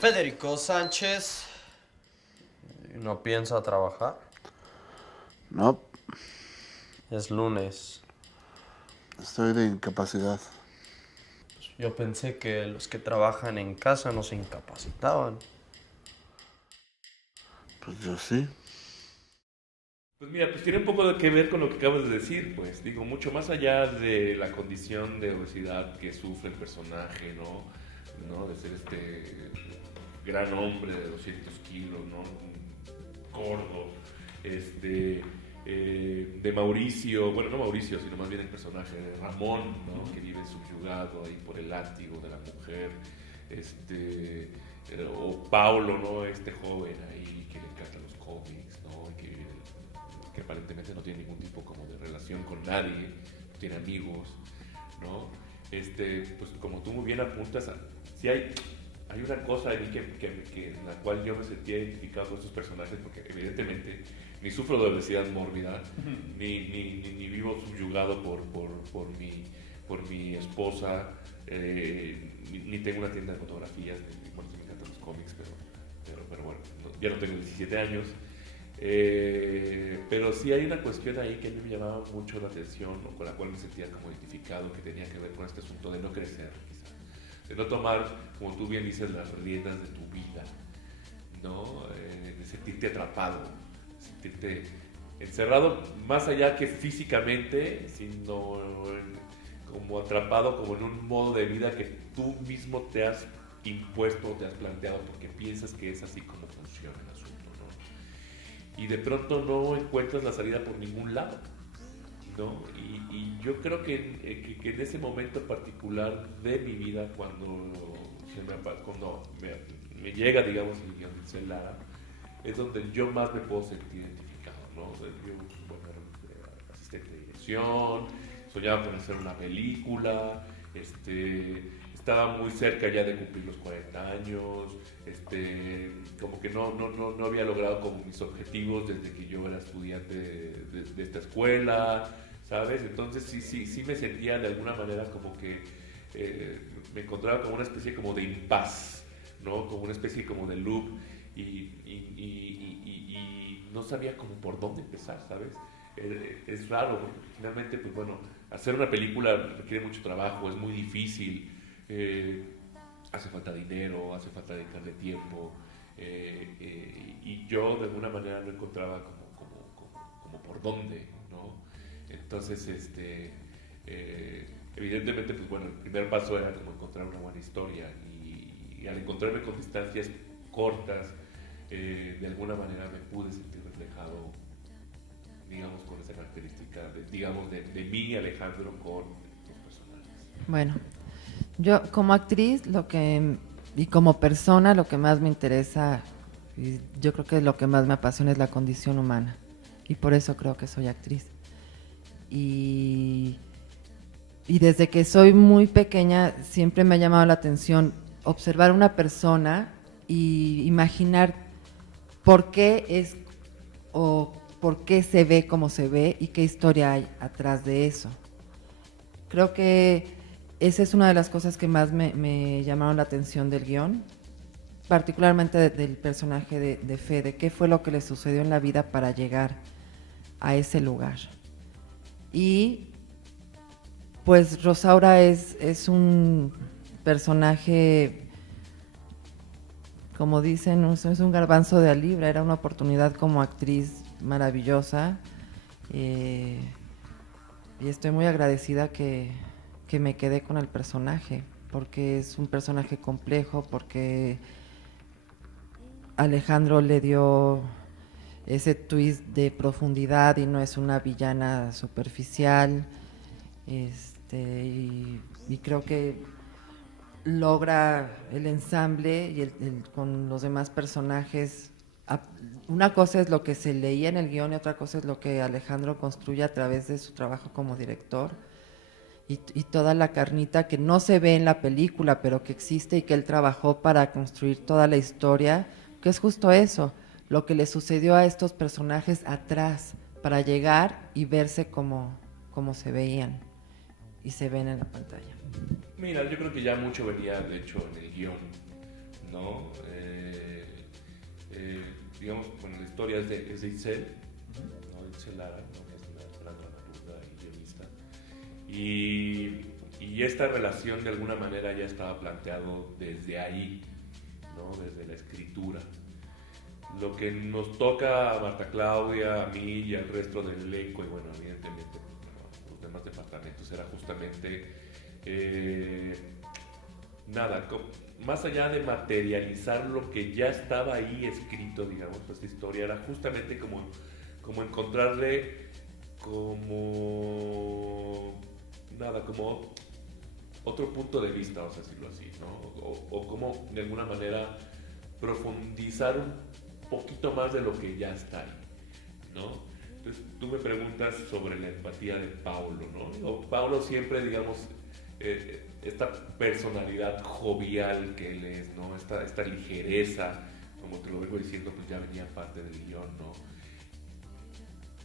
Federico Sánchez no piensa trabajar. No, Es lunes. estoy de incapacidad. Yo pensé que los que trabajan en casa no se incapacitaban. Pues yo sí. Pues mira, pues tiene un poco de que ver con lo que acabas de decir, pues digo, mucho más allá de la condición de obesidad que sufre el personaje, ¿no? ¿No? De ser este gran hombre de 200 kilos, ¿no? Gordo, de Mauricio, bueno, no Mauricio, sino más bien el personaje de Ramón, ¿no? Que vive subyugado ahí por el látigo de la mujer, o Paulo, ¿no? Este joven ahí que le encantan los cómics, ¿no? Que aparentemente no tiene ningún tipo como de relación con nadie, no tiene amigos, ¿no? Pues como tú muy bien apuntas, si hay una cosa en en la cual yo me sentía identificado con estos personajes, porque evidentemente ni sufro de obesidad mórbida, ni vivo subyugado por mi esposa, ni tengo una tienda de fotografías, bueno, sí me encantan los cómics, pero bueno, ya no tengo 17 años. Pero sí hay una cuestión ahí que a mí me llamaba mucho la atención, o con la cual me sentía como identificado, que tenía que ver con este asunto de no crecer, quizá, de no tomar, como tú bien dices, las riendas de tu vida, ¿no? De sentirte atrapado, sentirte encerrado, más allá que físicamente, sino como atrapado como en un modo de vida que tú mismo te has impuesto, te has planteado, porque piensas que es así como funciona el asunto, ¿no? Y de pronto no encuentras la salida por ningún lado, ¿no? Y yo creo que en ese momento particular de mi vida, cuando me llega, digamos, el guión de Celara, es donde yo más me puedo sentir identificado, ¿no? O sea, yo, bueno, era asistente de dirección, soñaba con hacer una película, estaba muy cerca ya de cumplir los 40 años, como que no había logrado como mis objetivos desde que yo era estudiante de esta escuela, ¿sabes? Entonces sí me sentía de alguna manera como que me encontraba como una especie como de impas, ¿no? Como una especie como de loop y no sabía como por dónde empezar, ¿sabes? Es raro, porque finalmente, pues bueno, hacer una película requiere mucho trabajo, es muy difícil, hace falta dinero, hace falta dedicarle tiempo, y yo de alguna manera no encontraba como por dónde, ¿no? Entonces, evidentemente, pues bueno, el primer paso era como encontrar una buena historia y al encontrarme con distancias cortas, de alguna manera me pude sentir reflejado, digamos, con esa característica, de mí, Alejandro, con los personajes. Bueno, yo como actriz y como persona lo que más me interesa, y yo creo que lo que más me apasiona es la condición humana y por eso creo que soy actriz. Y desde que soy muy pequeña siempre me ha llamado la atención observar una persona y imaginar por qué es o por qué se ve como se ve y qué historia hay atrás de eso. Creo que esa es una de las cosas que más me llamaron la atención del guión, particularmente del personaje de Fede, qué fue lo que le sucedió en la vida para llegar a ese lugar. Y pues Rosaura es un personaje, como dicen, es un garbanzo de a libra, era una oportunidad como actriz maravillosa, y estoy muy agradecida que me quedé con el personaje, porque es un personaje complejo, porque Alejandro le dio ese twist de profundidad y no es una villana superficial, y creo que logra el ensamble y con los demás personajes. Una cosa es lo que se leía en el guión y otra cosa es lo que Alejandro construye a través de su trabajo como director y toda la carnita que no se ve en la película pero que existe y que él trabajó para construir toda la historia, que es justo eso, lo que le sucedió a estos personajes atrás para llegar y verse como se veían y se ven en la pantalla. Mira, yo creo que ya mucho venía, de hecho, en el guión, ¿no? Digamos, bueno, la historia es de Itzel, ¿no? Itzel Lara, ¿no? Que es una dramaturga y guionista. Y esta relación, de alguna manera, ya estaba planteado desde ahí, ¿no? Desde la escritura. Lo que nos toca a Marta Claudia, a mí y al resto del elenco, y bueno, evidentemente, ¿no? Los demás departamentos, era justamente nada, más allá de materializar lo que ya estaba ahí escrito, digamos, esta historia era justamente como encontrarle como otro punto de vista, vamos a decirlo así, ¿no? O como de alguna manera profundizar un poquito más de lo que ya está ahí, ¿no? Entonces tú me preguntas sobre la empatía de Paulo, ¿no? Paulo siempre, digamos, esta personalidad jovial que él es, ¿no? Esta ligereza, como te lo vengo diciendo, pues ya venía parte del guión, ¿no?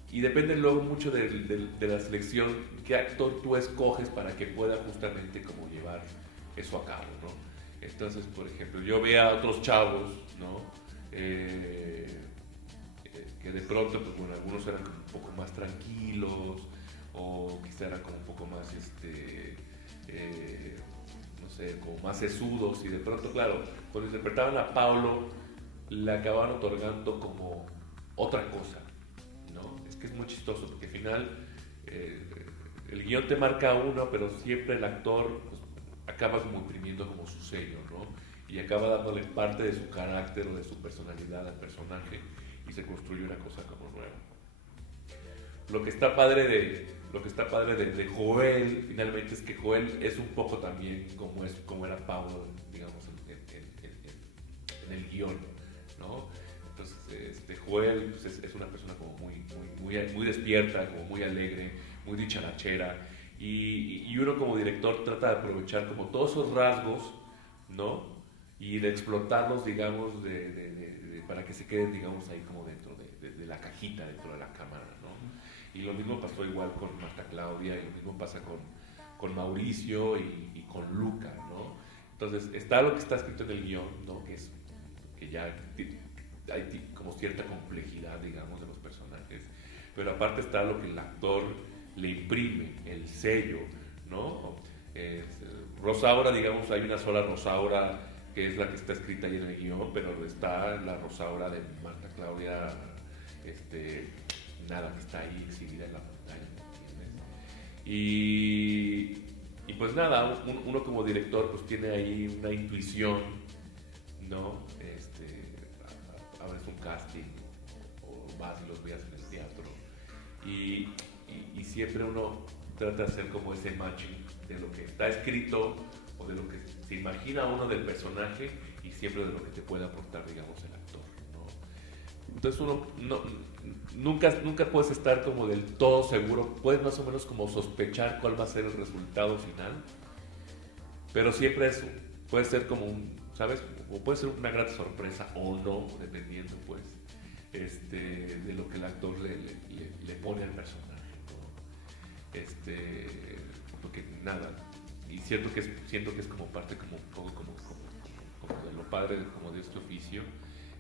Y depende luego mucho de la selección, qué actor tú escoges para que pueda justamente como llevar eso a cabo, ¿no? Entonces, por ejemplo, yo veo a otros chavos, ¿no? Que de pronto, pues bueno, algunos eran como un poco más tranquilos, o quizá eran como un poco más, no sé, como más sesudos, y de pronto, claro, cuando interpretaban a Paulo, le acababan otorgando como otra cosa, ¿no? Es que es muy chistoso, porque al final el guión te marca uno, pero siempre el actor pues, acaba como imprimiendo como su sello, ¿no? Y acaba dándole parte de su carácter o de su personalidad al personaje, y se construye una cosa como nueva. Lo que está padre de Joel, finalmente, es que Joel es un poco también como era Paulo, digamos, en el guión, ¿no? Entonces, Joel pues, es una persona como muy despierta, como muy alegre, muy dicharachera, y uno como director trata de aprovechar como todos esos rasgos, ¿no? Y de explotarlos, digamos, para que se queden, digamos, ahí como dentro de la cajita, dentro de la cámara, ¿no? Y lo mismo pasó igual con Marta Claudia, y lo mismo pasa con Mauricio y con Luca, ¿no? Entonces, está lo que está escrito en el guión, ¿no? Que ya hay como cierta complejidad, digamos, de los personajes, pero aparte está lo que el actor le imprime, el sello, ¿no? Rosaura, digamos, hay una sola Rosaura que es la que está escrita ahí en el guión, pero está la Rosaura de Marta Claudia, nada, que está ahí exhibida en la pantalla, ¿entiendes? Y pues nada, uno como director pues tiene ahí una intuición, ¿no? Abres un casting o vas y los veas en el teatro y siempre uno trata de hacer como ese matching de lo que está escrito o de lo que se imagina uno del personaje y siempre de lo que te puede aportar, digamos, el actor, ¿no? Entonces uno nunca puedes estar como del todo seguro, puedes más o menos como sospechar cuál va a ser el resultado final, pero siempre eso puede ser como ¿sabes? O puede ser una gran sorpresa o no, dependiendo pues de lo que el actor le pone al personaje, ¿no? Porque nada, y siento que es como parte como de lo padre como de este oficio,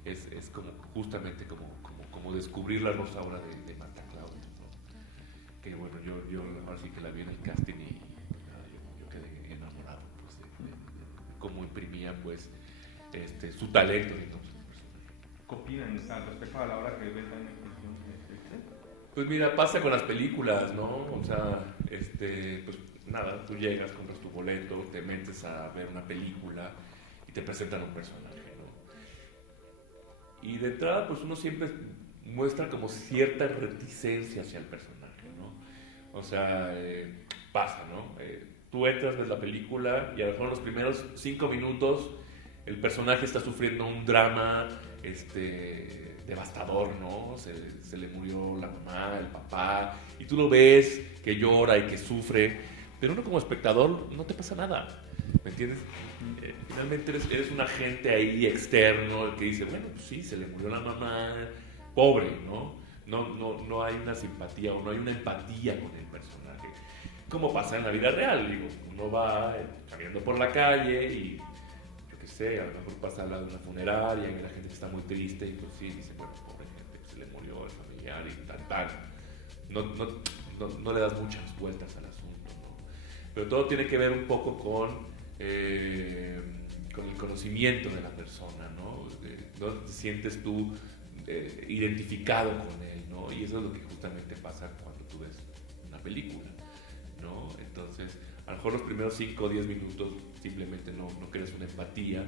es como justamente como descubrir la Rosaura de Marta Claudia, ¿no? Que bueno, yo ahora sí que la vi en el casting y nada, yo quedé enamorado pues, de cómo imprimía pues su talento, digamos. ¿Qué opinan respecto a la hora que ven también? Pues mira, pasa con las películas, ¿no? O sea, pues nada, tú llegas, compras tu boleto, te metes a ver una película y te presentan un personaje, ¿no? Y de entrada, pues uno siempre muestra como cierta reticencia hacia el personaje, ¿no? O sea, pasa, ¿no? Tú entras, ves la película y a lo mejor en los primeros 5 minutos el personaje está sufriendo un drama, devastador, ¿no? Se le murió la mamá, el papá, y tú lo ves que llora y que sufre, pero uno como espectador no te pasa nada. ¿Me entiendes? Finalmente eres un agente ahí externo, el que dice, bueno, pues sí, se le murió la mamá, pobre, ¿no? No hay una simpatía o no hay una empatía con el personaje. Como pasa en la vida real, digo, uno va caminando por la calle y, yo qué sé, a lo mejor pasa al lado de una funeraria y la gente está muy triste y pues sí, dice, bueno, pobre gente, se le murió el familiar y tal. No le das muchas vueltas al asunto, ¿no? Pero todo tiene que ver un poco con el conocimiento de la persona, ¿no? ¿Dónde te sientes tú identificado con él, ¿no? Y eso es lo que justamente pasa cuando tú ves una película, ¿no? Entonces, a lo mejor los primeros 5 o 10 minutos simplemente no creas una empatía,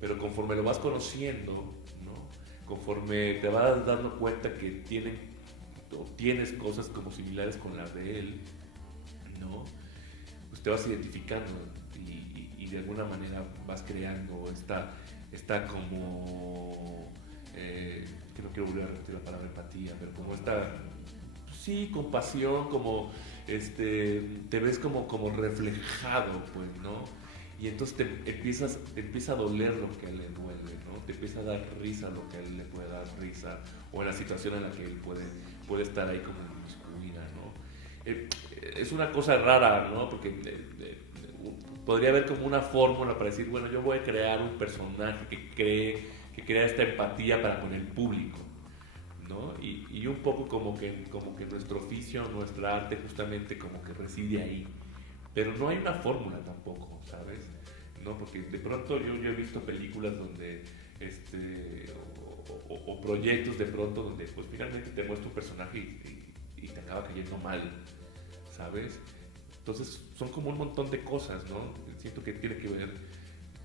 pero conforme lo vas conociendo, ¿no? Conforme te vas dando cuenta que tienes cosas como similares con las de él, ¿no? Pues te vas identificando y de alguna manera vas creando esta como que no quiero volver a repetir la palabra empatía, pero como esta, sí, compasión, como te ves como reflejado, pues, ¿no? Y entonces te empieza a doler lo que a él le duele, ¿no? Te empieza a dar risa lo que a él le puede dar risa, o en la situación en la que él puede estar ahí como inmiscuida, ¿no? Es una cosa rara, ¿no? Porque podría haber como una fórmula para decir, bueno, yo voy a crear un personaje que crea esta empatía para con el público, ¿no? Y un poco como que nuestro oficio, nuestra arte justamente como que reside ahí. Pero no hay una fórmula tampoco, ¿sabes? ¿No? Porque de pronto yo he visto películas donde, o proyectos de pronto donde pues finalmente te muestra un personaje y te acaba cayendo mal, ¿sabes? Entonces son como un montón de cosas, ¿no? Siento que tiene que ver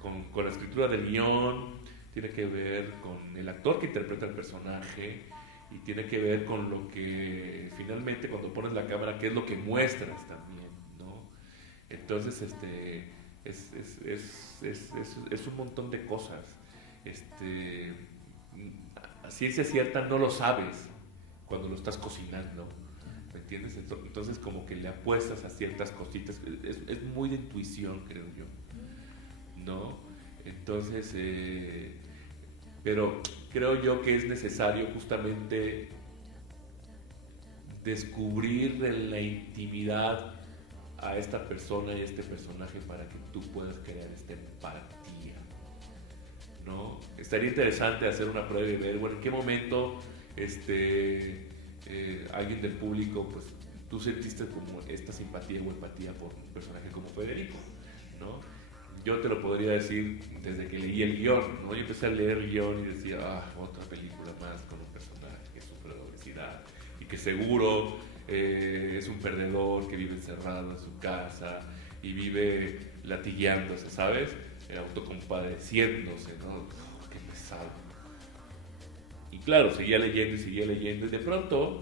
con la escritura del guión, tiene que ver con el actor que interpreta el personaje y tiene que ver con lo que finalmente cuando pones la cámara, qué es lo que muestras también, ¿no? Entonces, es un montón de cosas. A ciencia cierta no lo sabes cuando lo estás cocinando, ¿me entiendes? Entonces como que le apuestas a ciertas cositas, es muy de intuición, creo yo, ¿no? Entonces, pero creo yo que es necesario justamente descubrir en la intimidad a esta persona y a este personaje para que tú puedas crear esta empatía, ¿no? Estaría interesante hacer una prueba y ver, bueno, en qué momento alguien del público, pues tú sentiste como esta simpatía o empatía por un personaje como Federico, ¿no? Yo te lo podría decir desde que leí el guión, ¿no? Yo empecé a leer el guión y decía, otra película más con un personaje que sufre de obesidad y que seguro es un perdedor que vive encerrado en su casa y vive latigueándose, ¿sabes? Autocompadeciéndose, ¿no? Qué pesado. Y claro, seguía leyendo y de pronto,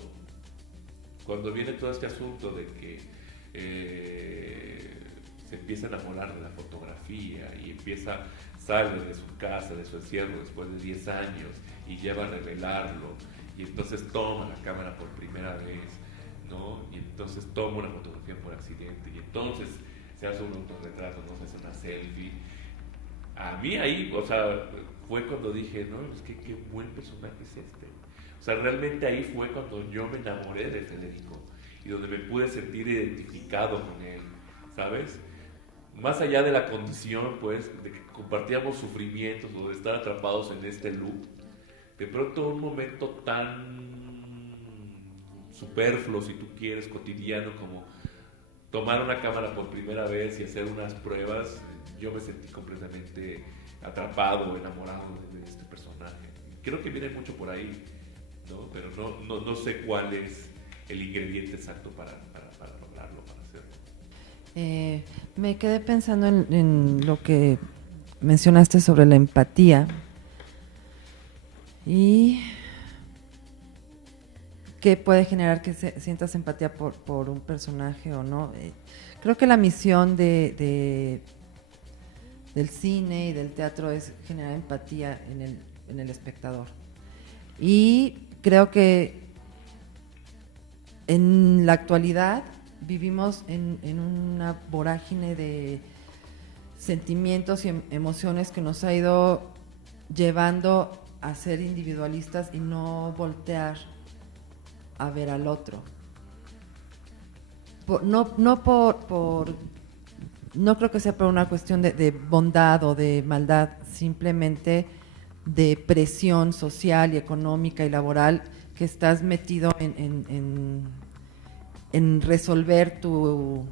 cuando viene todo este asunto de que se empieza a enamorar de la fotografía y sale de su casa, de su encierro después de 10 años y lleva a revelarlo y entonces toma la cámara por primera vez, ¿no? Y entonces toma una fotografía por accidente y entonces se hace un autorretrato, no se hace una selfie. A mí ahí, o sea, fue cuando dije, no, es que qué buen personaje es este. O sea, realmente ahí fue cuando yo me enamoré de Federico y donde me pude sentir identificado con él, ¿sabes? Más allá de la condición, pues, de que compartíamos sufrimientos o de estar atrapados en este loop, de pronto un momento tan superfluo, si tú quieres, cotidiano, como tomar una cámara por primera vez y hacer unas pruebas, yo me sentí completamente atrapado, enamorado de este personaje. Creo que viene mucho por ahí, ¿no? Pero no sé cuál es el ingrediente exacto para lograrlo, para hacerlo. Me quedé pensando en lo que mencionaste sobre la empatía y qué puede generar que sientas empatía por un personaje o no. Creo que la misión del cine y del teatro es generar empatía en el espectador. Y creo que en la actualidad vivimos en una vorágine de sentimientos y emociones que nos ha ido llevando a ser individualistas y no voltear a ver al otro. No creo que sea por una cuestión de bondad o de maldad, simplemente de presión social y económica y laboral que estás metido en resolver tu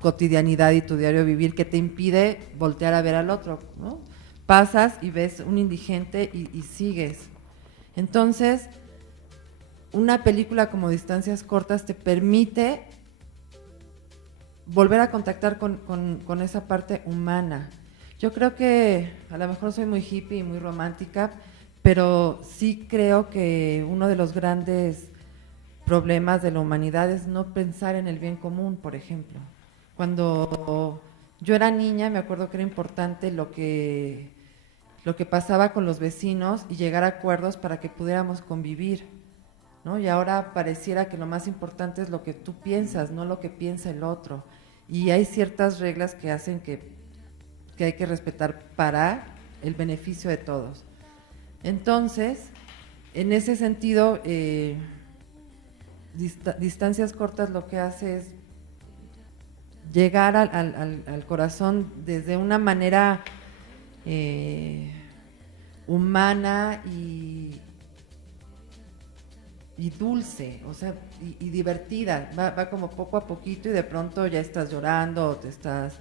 cotidianidad y tu diario vivir, que te impide voltear a ver al otro, ¿no? Pasas y ves un indigente y sigues. Entonces, una película como Distancias Cortas te permite volver a contactar con esa parte humana. Yo creo que a lo mejor soy muy hippie y muy romántica, pero sí creo que uno de los grandes problemas de la humanidad es no pensar en el bien común, por ejemplo. Cuando yo era niña me acuerdo que era importante lo que pasaba con los vecinos y llegar a acuerdos para que pudiéramos convivir, ¿no? Y ahora pareciera que lo más importante es lo que tú piensas, no lo que piensa el otro. Y hay ciertas reglas que hacen que hay que respetar para el beneficio de todos. Entonces, en ese sentido, Distancias Cortas lo que hace es llegar al corazón desde una manera humana y dulce, o sea, y divertida. Va como poco a poquito y de pronto ya estás llorando o te estás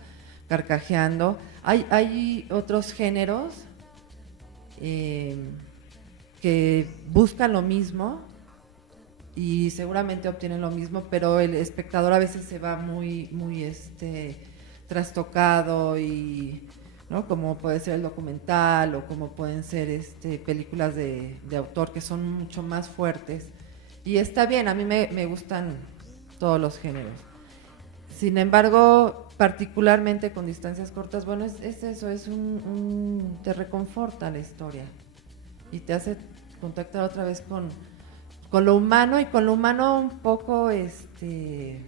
carcajeando. Hay otros géneros que buscan lo mismo y seguramente obtienen lo mismo, pero el espectador a veces se va muy trastocado y, ¿no? Como puede ser el documental o como pueden ser películas de autor que son mucho más fuertes. Y está bien, a mí me gustan todos los géneros. Sin embargo, particularmente con Distancias Cortas, bueno, es eso, te reconforta la historia y te hace contactar otra vez con lo humano, y con lo humano un poco, es que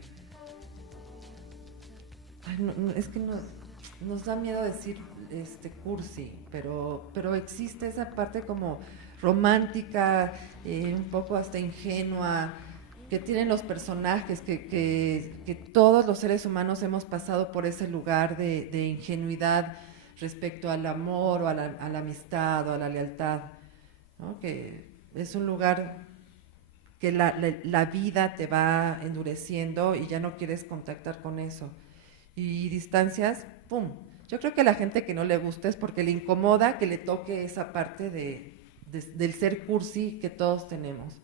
nos da miedo decir cursi, pero existe esa parte como romántica, un poco hasta ingenua, que tienen los personajes, que todos los seres humanos hemos pasado por ese lugar de ingenuidad respecto al amor o a la amistad o a la lealtad, ¿no? Que es un lugar que la vida te va endureciendo y ya no quieres contactar con eso. Y Distancias, ¡pum! Yo creo que a la gente que no le gusta es porque le incomoda que le toque esa parte del ser cursi que todos tenemos.